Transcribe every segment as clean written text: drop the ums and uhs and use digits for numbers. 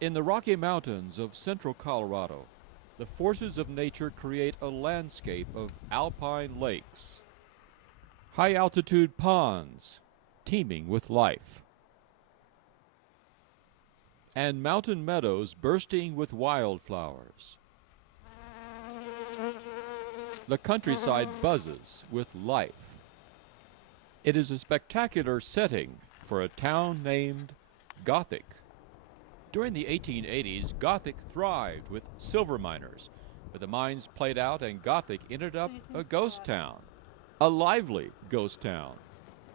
In the Rocky Mountains of central Colorado, the forces of nature create a landscape of alpine lakes, high-altitude ponds teeming with life, and mountain meadows bursting with wildflowers. The countryside buzzes with life. It is a spectacular setting for a town named Gothic. During the 1880s, Gothic thrived with silver miners, but the mines played out and Gothic ended up a ghost town, a lively ghost town.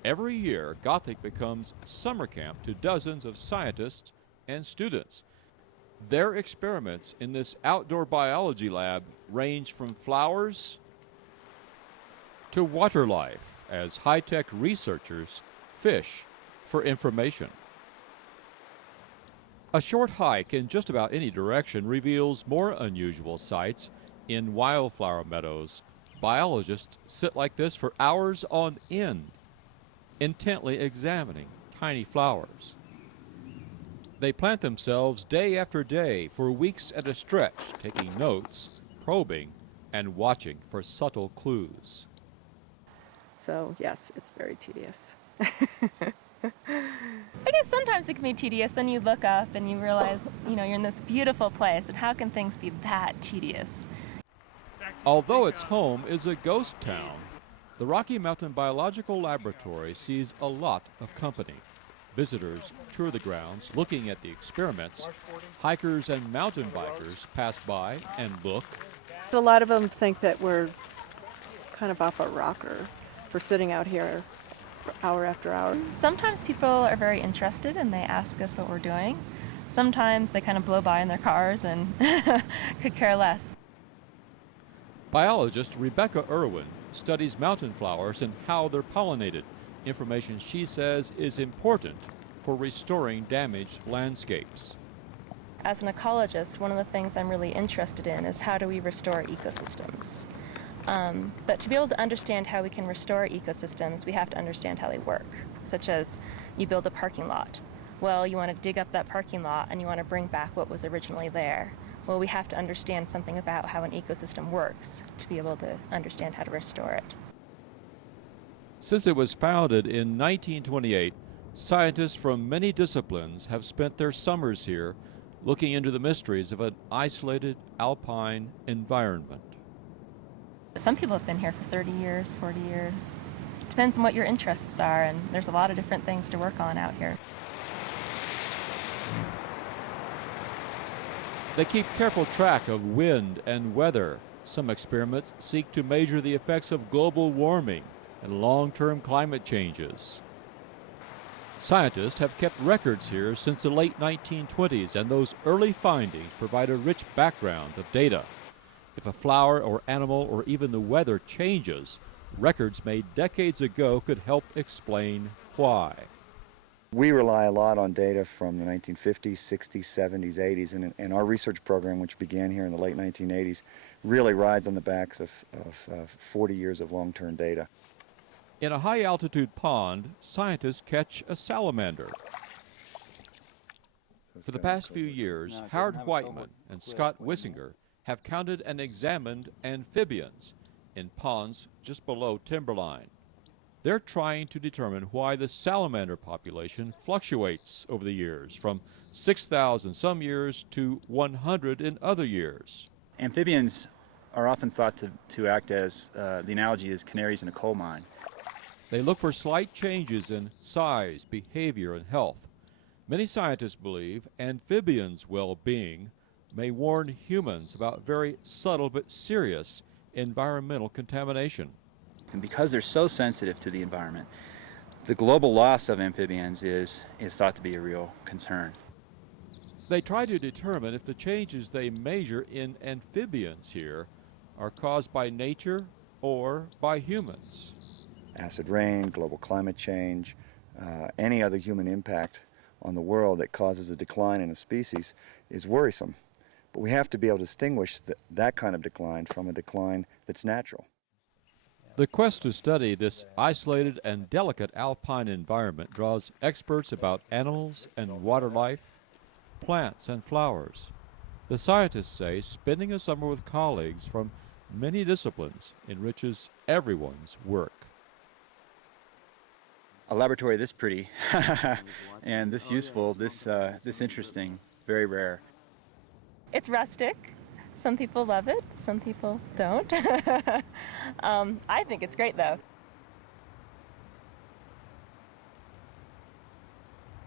Every year, Gothic becomes summer camp to dozens of scientists and students. Their experiments in this outdoor biology lab range from flowers to water life as high-tech researchers fish for information. A short hike in just about any direction reveals more unusual sights in wildflower meadows. Biologists sit like this for hours on end, intently examining tiny flowers. They plant themselves day after day for weeks at a stretch, taking notes, probing, and watching for subtle clues. So yes, it's very tedious. I guess sometimes it can be tedious. Then you look up and you realize, you're in this beautiful place, and how can things be that tedious? Although its home is a ghost town, the Rocky Mountain Biological Laboratory sees a lot of company. Visitors tour the grounds, looking at the experiments. Hikers and mountain bikers pass by and look. A lot of them think that we're kind of off a rocker for sitting out here for hour after hour. Sometimes people are very interested and they ask us what we're doing. Sometimes they kind of blow by in their cars and could care less. Biologist Rebecca Irwin studies mountain flowers and how they're pollinated, information she says is important for restoring damaged landscapes. As an ecologist, one of the things I'm really interested in is how do we restore ecosystems. But to be able to understand how we can restore ecosystems, we have to understand how they work, such as you build a parking lot. Well, you want to dig up that parking lot and you want to bring back what was originally there. Well, we have to understand something about how an ecosystem works to be able to understand how to restore it. Since it was founded in 1928, scientists from many disciplines have spent their summers here looking into the mysteries of an isolated alpine environment. Some people have been here for 30 years, 40 years. Depends on what your interests are, and there's a lot of different things to work on out here. They keep careful track of wind and weather. Some experiments seek to measure the effects of global warming and long-term climate changes. Scientists have kept records here since the late 1920s, and those early findings provide a rich background of data. If a flower or animal or even the weather changes, records made decades ago could help explain why. We rely a lot on data from the 1950s, 60s, 70s, 80s, and our research program, which began here in the late 1980s, really rides on the backs of 40 years of long-term data. In a high-altitude pond, scientists catch a salamander. For the past few years, Howard Whiteman and Scott Wissinger have counted and examined amphibians in ponds just below timberline. They're trying to determine why the salamander population fluctuates over the years, from 6,000 some years to 100 in other years. Amphibians are often thought to act as, the analogy is canaries in a coal mine. They look for slight changes in size, behavior, and health. Many scientists believe amphibians' well-being may warn humans about very subtle but serious environmental contamination. And because they're so sensitive to the environment, the global loss of amphibians is thought to be a real concern. They try to determine if the changes they measure in amphibians here are caused by nature or by humans. Acid rain, global climate change, any other human impact on the world that causes a decline in a species is worrisome. But we have to be able to distinguish that kind of decline from a decline that's natural. The quest to study this isolated and delicate alpine environment draws experts about animals and water life, plants and flowers. The scientists say spending a summer with colleagues from many disciplines enriches everyone's work. A laboratory this pretty and this useful, this interesting, very rare. It's rustic. Some people love it, some people don't. I think it's great though.